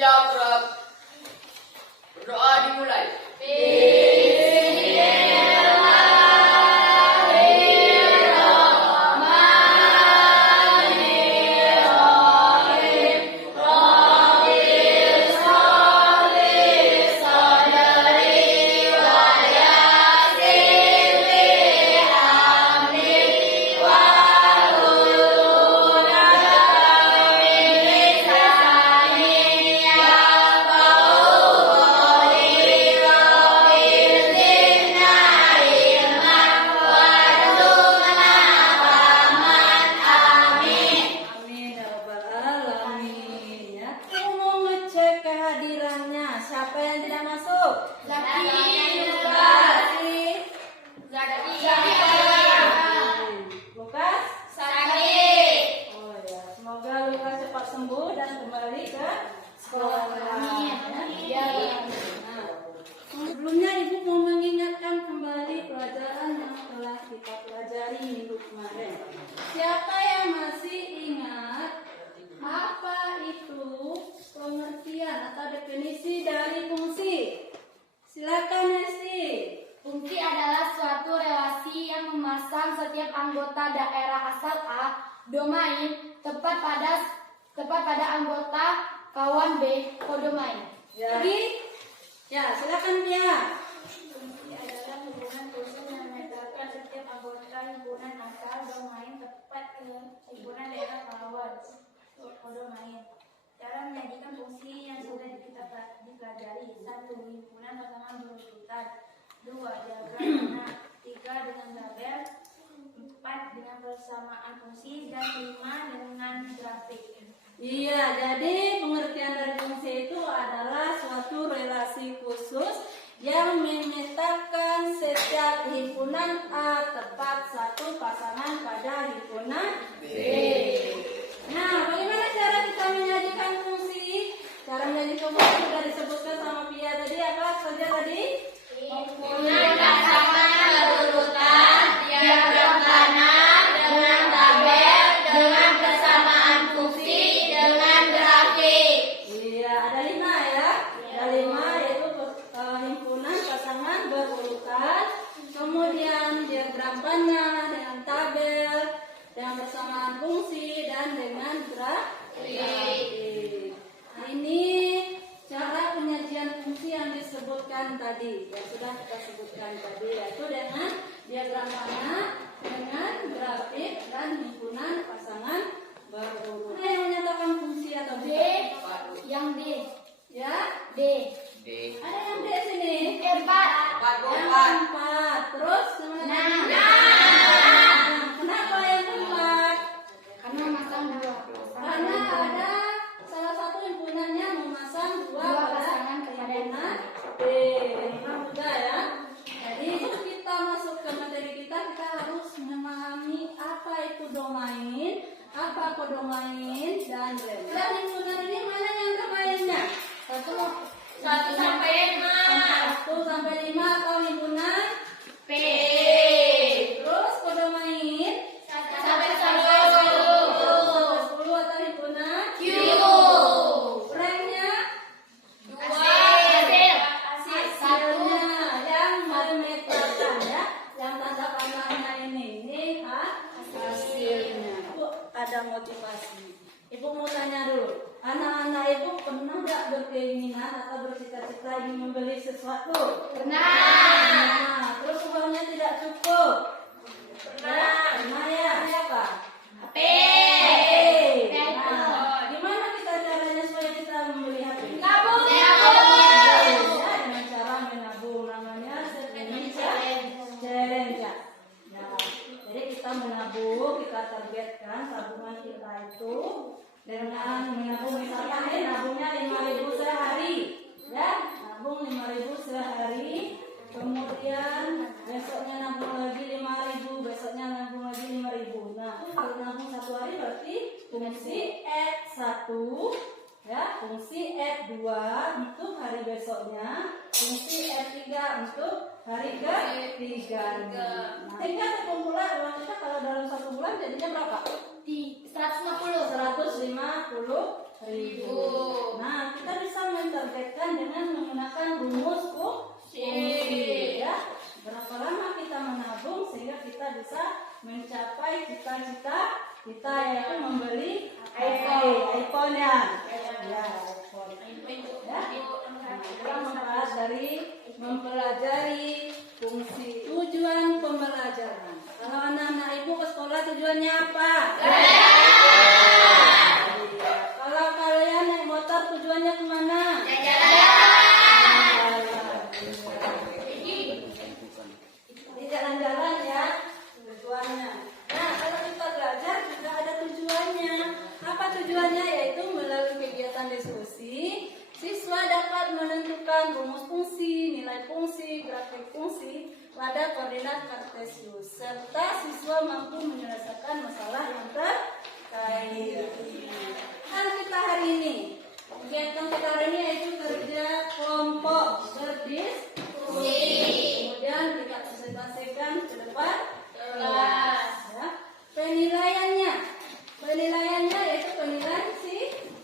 Siap, Rob. Berdoa dimulai. Sembuh dan kembali ke sekolah. Sebelumnya Ibu mau mengingatkan kembali pelajaran yang telah kita pelajari minggu kemarin. Siapa yang masih ingat apa itu pengertian atau definisi dari fungsi? Silakan Nesti. Fungsi adalah suatu relasi yang memasang setiap anggota daerah asal A, domain, tepat pada anggota kawan B, kodomain. Ya, silakan Pia. Fungsi adalah hubungan khusus yang membedakan setiap anggota himpunan asal, domain, tepat ke himpunan daerah kawan, kodomain. Cara menyajikan fungsi yang sudah kita dipelajari: 1. Himpunan pasangan berurutan. 2. Diagram anak. 3. Dengan tabel. 4. Dengan persamaan fungsi. Dan 5. Dengan grafik. Iya, jadi pengertian dari fungsi itu adalah suatu relasi khusus yang memetakan setiap himpunan A tepat satu pasangan pada himpunan B. Nah, bagaimana cara kita menyajikan fungsi? Cara menyajikan fungsi sudah disebutkan sama Pia tadi. Apa saja tadi? Himpunan pasangan berurutan, diagram tanah, dengan tabel, dengan persamaan fungsi, dengan grafik. Iya, ada 5 ya. Ada 5 yaitu himpunan pasangan berurutan, kemudian diagram panah dengan tabel, dengan persamaan fungsi dan dengan grafik. Nah, ini cara penyajian fungsi yang disebutkan tadi, yang sudah kita sebutkan tadi, yaitu dengan diagram panah, dengan grafik dan himpunan pasangan berurutan. Nah, yang menyatakan fungsi atau D, yang D. ya? D. Ada yang D sini. 4. Yang 4. Terus kemana? Kenapa yang 4? Karena memasang dua. Karena ada salah satu himpunannya memasang dua pasangan himpunan B. Mudah ya. Jadi kita masuk ke materi kita harus memahami apa itu domain, apa kodomain dan rem. Dan himpunan ini mana yang domainnya? 1 sampai 5 atau himpunan P. Terus kodomain 1 sampai 10. sampai 10 atau himpunan Q. Remnya 2. hasilnya yang memetakan ya, yang tanda panahnya ini hasilnya. Ibu ada motivasi. Ibu mau tanya dulu, anak-anak ibu pernah nggak berkeinginan atau bercita-cita ingin membeli sesuatu? Pernah. Terus uangnya tidak cukup? Pernah. Pernah ya? Ini apa? HP. Nah, gimana kita caranya supaya kita membeli HP? Nabung. Ya, dengan cara menabung, namanya saving challenge. Nah, jadi kita menabung, kita targetkan tabungan kita itu dengan menabung, misalkan nabungnya 5.000 sehari, ya, nabung 5.000 sehari, kemudian besoknya nabung lagi 5.000, besoknya nabung lagi 5.000. Nah, kalau nabung 1 hari berarti fungsi F1, ya, fungsi F2 untuk hari besoknya, fungsi F3 untuk hari ketiga. Nah, sehingga terkumpullah uang kita kalau dalam 1 bulan jadinya berapa? 150. ribu. Nah, kita bisa mentargetkan dengan menggunakan rumus fungsi. Ya. Berapa lama kita menabung sehingga kita bisa mencapai cita-cita kita, yaitu membeli iPhone ya. Ya, iPhone. Ya. Kita mempelajari fungsi tujuan pembelajaran. Kalau anak-anak ibu ke sekolah tujuannya apa? Kalau kalian naik motor tujuannya kemana? Di jalan-jalan ya tujuannya. Nah, kalau kita belajar juga ada tujuannya. Apa tujuannya? Yaitu melalui kegiatan diskusi, siswa dapat menentukan rumus fungsi, nilai fungsi, grafik fungsi pada koordinat kartesius, serta siswa mampu menyelesaikan masalah yang terkait. Kan kita hari ini, kegiatan kita hari ini yaitu kerja kelompok berdiskusi. Kemudian kita presentasikan ke depan kelas. Ya. Penilaiannya yaitu penilaian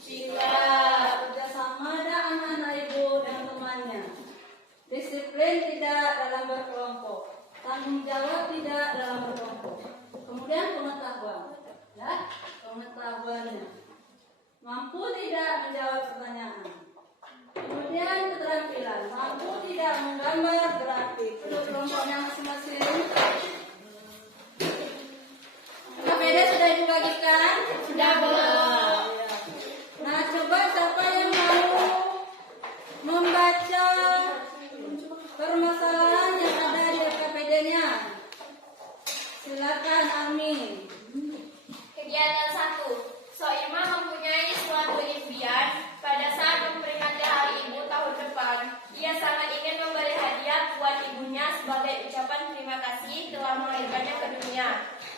sikap, kerjasama ada anak-anak ibu dan temannya. Disiplin tidak dalam berkelompok, tanggung jawab tidak dalam berkelompok. Kemudian pengetahuan, ya, pengetahuannya mampu tidak menjawab pertanyaan. Kemudian keterampilan, mampu tidak menggambar grafik. Perlu kelompoknya masing-masing. KPD sudah ibu bagikan? Sudah belum? Nah, coba siapa yang mau membaca permasalahan yang ada di KPD-nya? Silakan, Amin. Kegiatan 1. Soimah mempunyai suatu impian pada saat memperingati Hari Ibu tahun depan. Ia sangat ingin memberi hadiah buat ibunya sebagai ucapan terima kasih telah melahirkannya ke dunia.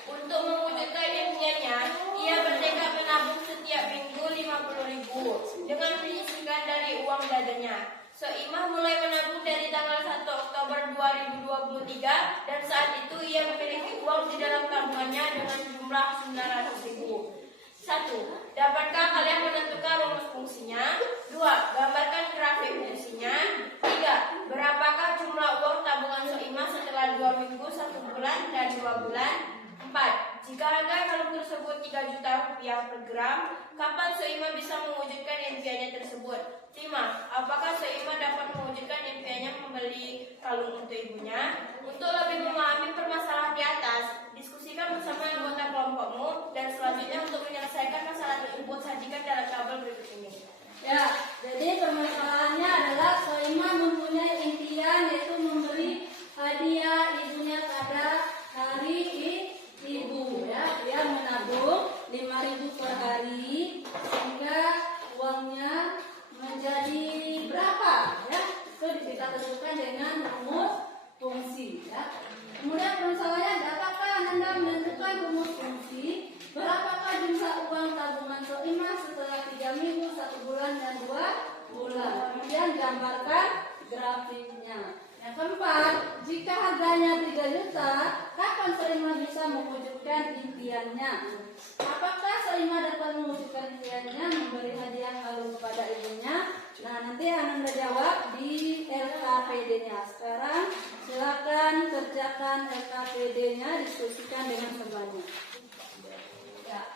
Untuk mewujudkan impiannya, ia bertekad menabung setiap minggu 50.000 dengan menyisihkan dari uang jajannya. Soimah mulai menabung dari tanggal 1 Oktober 2023 dan saat itu ia memiliki uang di dalam tabungannya dengan jumlah 900.000. 1. Dapatkah kalian menentukan rumus fungsinya? 2. Gambarkan grafik fungsinya. 3. Berapakah jumlah uang tabungan Soimah setelah 2 minggu, 1 bulan, dan 2 bulan? 4. Jika harga kalung tersebut 3 juta rupiah per gram, kapan Soimah bisa mewujudkan impiannya tersebut? 5. Apakah Soimah dapat mewujudkan impiannya membeli kalung untuk ibunya? Untuk lebih memahami permasalahan di atas, diskusikan bersama anggota kelompokmu dan selanjutnya untuk menyelesaikan masalah tersebut sajikan dalam tabel berikut ini. Ya, jadi permasalahannya adalah Soimah mempunyai impian yaitu memberi hadiah ibunya pada hari ibu. Ya, dia menabung 5.000 per hari sehingga uangnya menjadi berapa? Ya, itu kita tentukan dengan rumus fungsi. Ya. Kemudian permasalahannya, dapatkah Anda menentukan rumus fungsi? Berapakah jumlah uang tabungan Soimah setelah 3 minggu, 1 bulan, dan 2 bulan? Kemudian gambarkan grafiknya. Yang keempat, jika harganya 3 juta, kapan Soimah bisa mewujudkan impiannya? Apakah Soimah dapat mewujudkan impiannya memberi hadiah kalung kepada ibunya? Nah, nanti Anda jawab di LKPD-nya. Sekarang silakan kerjakan LKPD-nya, diskusikan dengan temannya. Ya,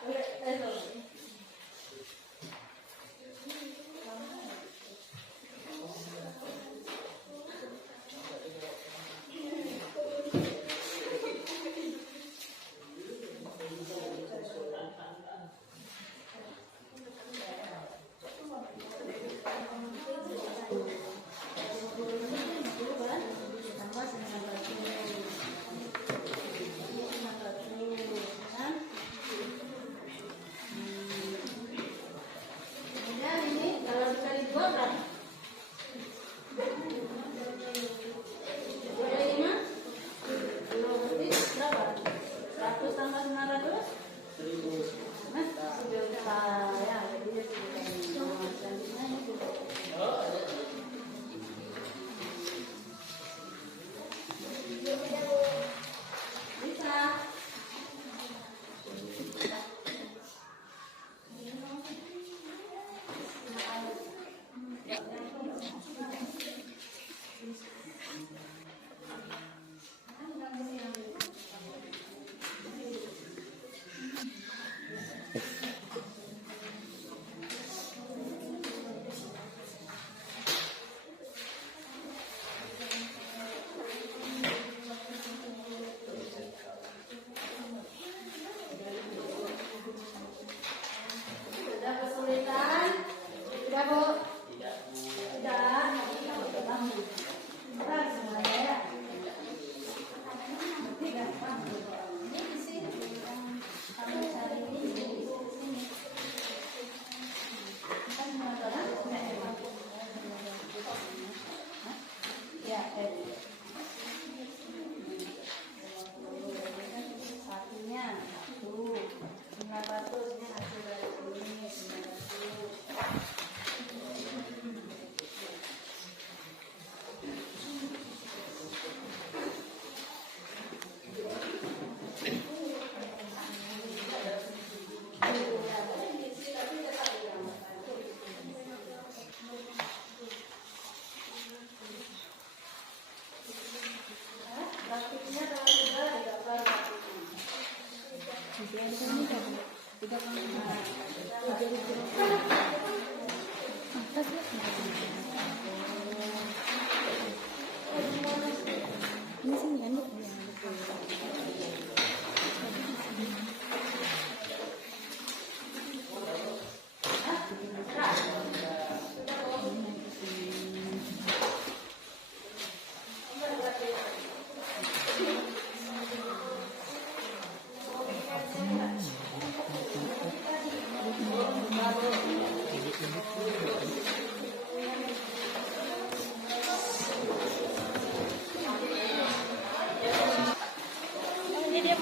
Dia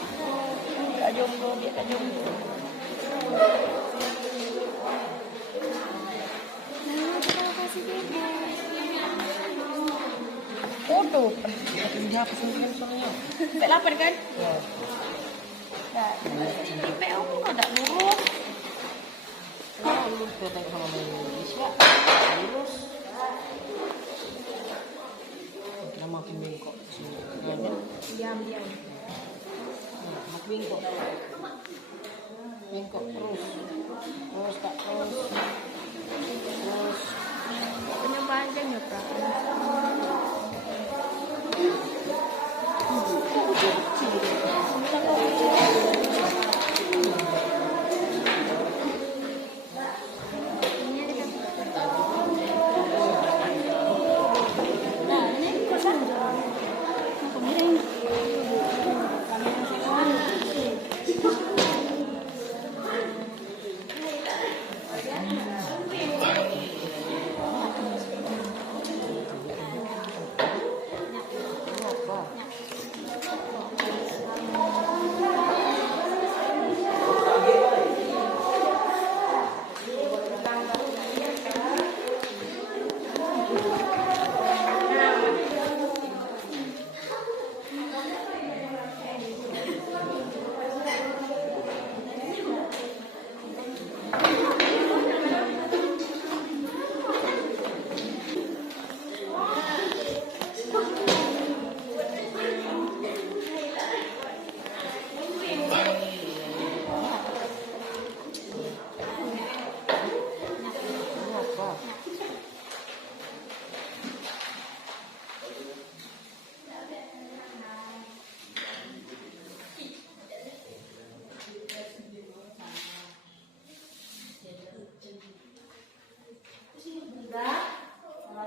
kak jomblo, dia kak jomblo. Foto. Ini apa sih soalnya? P8 kan? Nah, di PO kok tak lurus. Lu datang sama Indonesia, lurus. Nama bengkok sini. Diam. Mak bengkok. Bengkok terus. Terus tak terus. Terus. Punya panjang ya, Pra.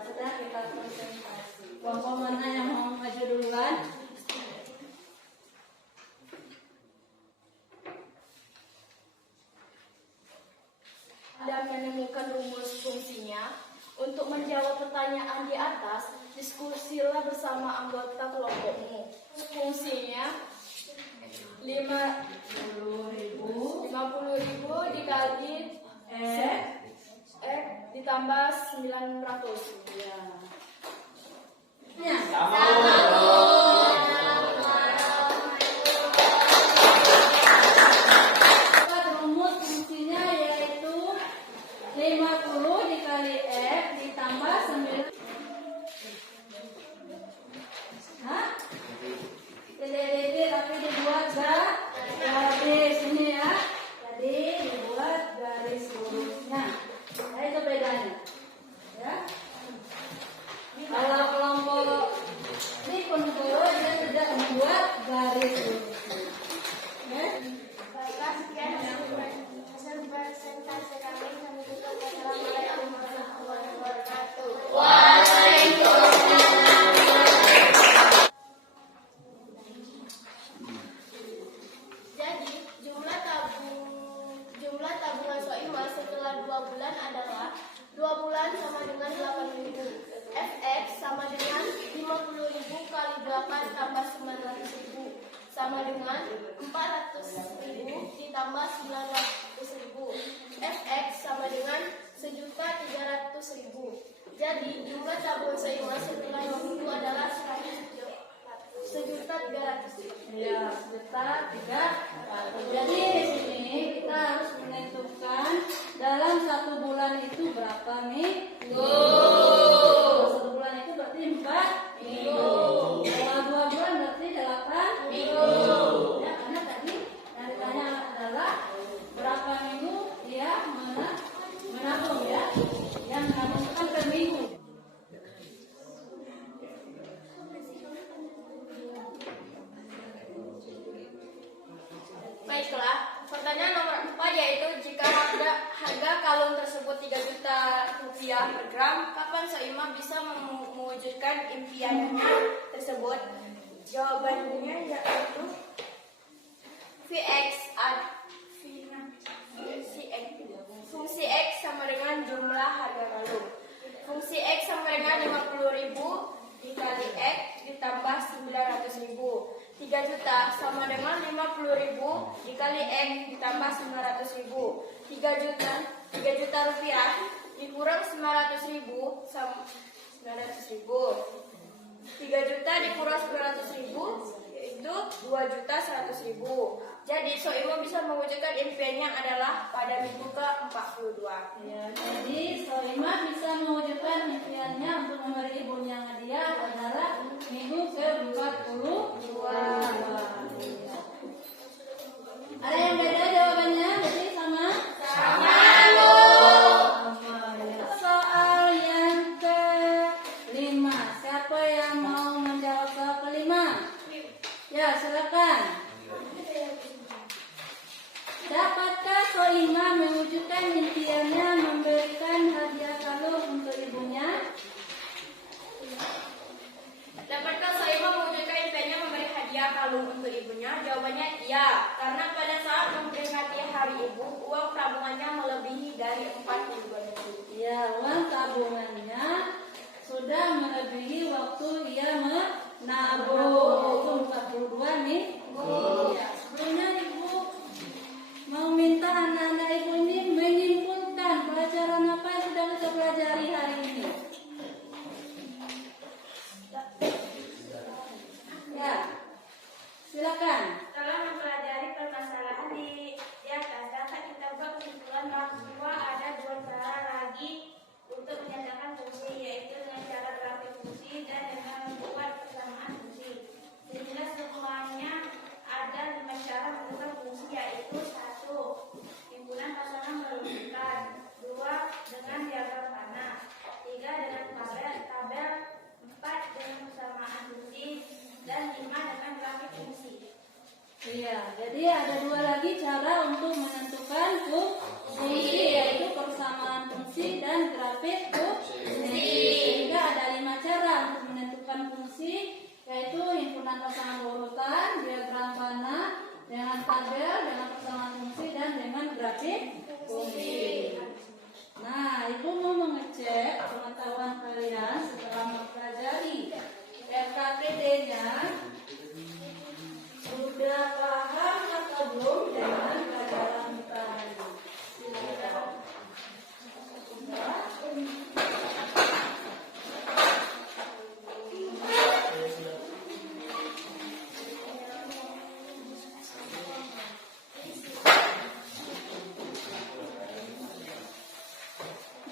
Sudah kita konsentrasi. Kelompok mana yang mau maju duluan? Dan menemukan rumus fungsinya. Untuk menjawab pertanyaan di atas, diskusilah bersama anggota kelompokmu. Fungsinya 50.000 dikali ditambah 900. Ya. Rumus fungsinya yaitu 50 dikali F ditambah 9. Hah? Tidak, tapi dibuat garis ini ya. Jadi dibuat garis lurusnya. Nah itu bedanya. Ya. Kalau kelompok ini Ponegoro dia tidak membuat garis lurusnya. Ya. Baiklah, sekian hasil presentasi kami. Kami tutup. Wassalamualaikum warahmatullahi wabarakatuh. Jadi, jumlah tabungan Soimah setelah 2 bulan adalah 2 bulan sama dengan 8.000. Fx sama dengan 50.000 kali 8 tambah 900.000 sama dengan 400.000 ditambah 900.000. Fx sama dengan 1.300.000. Jadi jumlah tabungan Soimah setelah 2 minggu adalah 1.300.000. Ya, sekitar 3. Jadi di sini kita harus menentukan dalam 1 bulan itu berapa minggu. Dalam 1 bulan itu berarti 4 minggu. Kalau 2 bulan berarti 8 minggu. Ya, karena tadi yang ditanya adalah berapa minggu 3 juta rupiah per gram, kapan Soimah bisa mewujudkan impiannya tersebut? Jawabannya yaitu Fungsi X sama dengan jumlah harga kalung. Fungsi X sama dengan 50.000 dikali X ditambah 900.000. 3 juta sama dengan 50.000 dikali X ditambah 900.000. 3 juta rupiah dikurang 900.000 sama 900.000. 3 juta dikurang 900.000 yaitu 2.100.000. Jadi Soimah bisa mewujudkan impiannya adalah pada minggu ke-42. Ya, jadi Soimah bisa mewujudkan impiannya untuk memberi ibunya hadiah adalah minggu ke-42. Ada yang beda jawabannya? Berarti sama? Sama. Soal yang ke-5. Siapa yang mau menjawab soal ke-5? Ya, silakan. Dapatkah Soimah mewujudkan impiannya memberikan hadiah kalung untuk ibunya? Dapatkah Soimah mewujudkan impiannya memberi hadiah kalung untuk ibunya? Jawabannya iya, karena pada saat memperingati Hari Ibu, uang tabungannya melebihi dari 42.000. Ya, uang tabungannya sudah melebihi waktu ia menabung. Itu 42 nih. Ya, sebelumnya ibu mau minta anak-anak ibu ini menyimpulkan pelajaran apa yang sudah kita pelajari hari ini. Ya, silakan. Setelah mempelajari permasalahan di atas, dapat kita buat kesimpulan bahwa ada 2 cara lagi untuk menyatakan fungsi, yaitu dengan cara grafik fungsi dan dengan membuat persamaan fungsi. Sehingga semuanya ada 5 cara menentukan fungsi, yaitu 1. Himpunan pasangan melebihkan, 2. Dengan diagram panah, 3. Dengan tabel, 4. Dengan persamaan fungsi, dan 5. Dengan grafik fungsi. Iya, jadi ada 2 lagi cara untuk menentukan fungsi, yaitu persamaan fungsi dan grafik fungsi. Sehingga ada 5 cara untuk menentukan fungsi, yaitu himpunan pasangan urutan, diagram panah, dengan tabel, dengan persamaan fungsi, dan dengan grafik fungsi. Nah, ibu mau mengecek pengetahuan kalian setelah mempelajari RKPD-nya. Sudah paham atau belum dengan pelajaran kita hari ini? Silakan.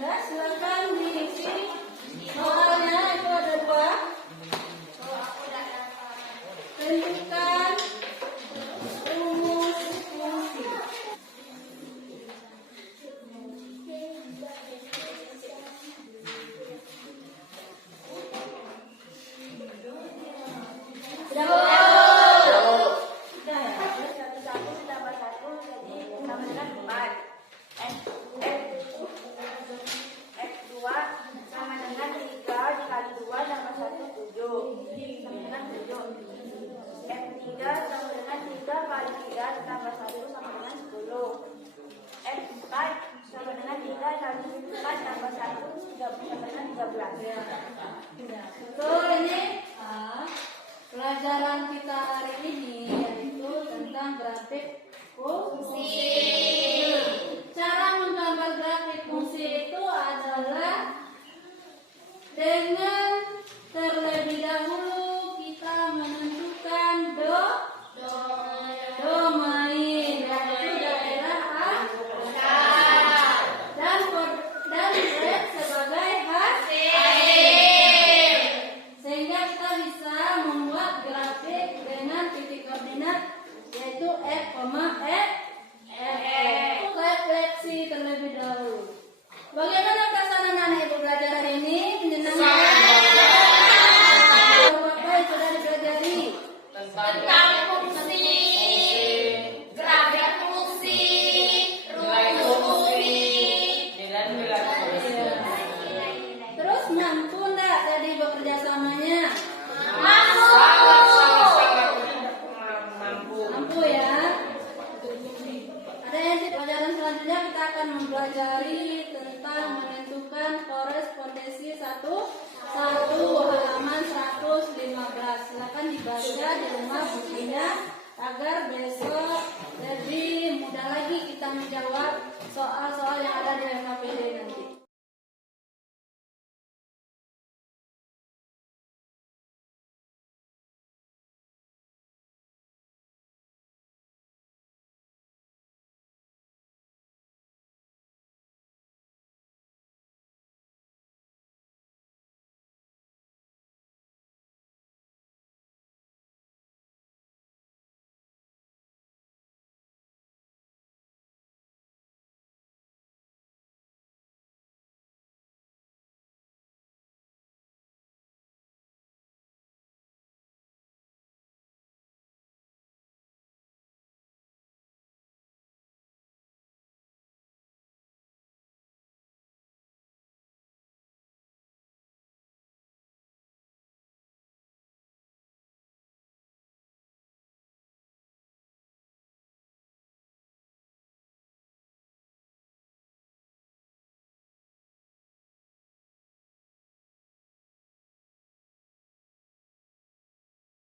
Nah, silakan diisi soalnya. Itu ada 2. Tentukan rumus fungsi. Sudah sudah ya? 1 ditambah 1 jadi sama dengan 4. X2 akan mempelajari tentang menentukan korespondensi satu halaman 115. Silakan dibaca di rumah bukunya agar besok lebih mudah lagi kita menjawab soal-soal yang ada di LKPD nanti.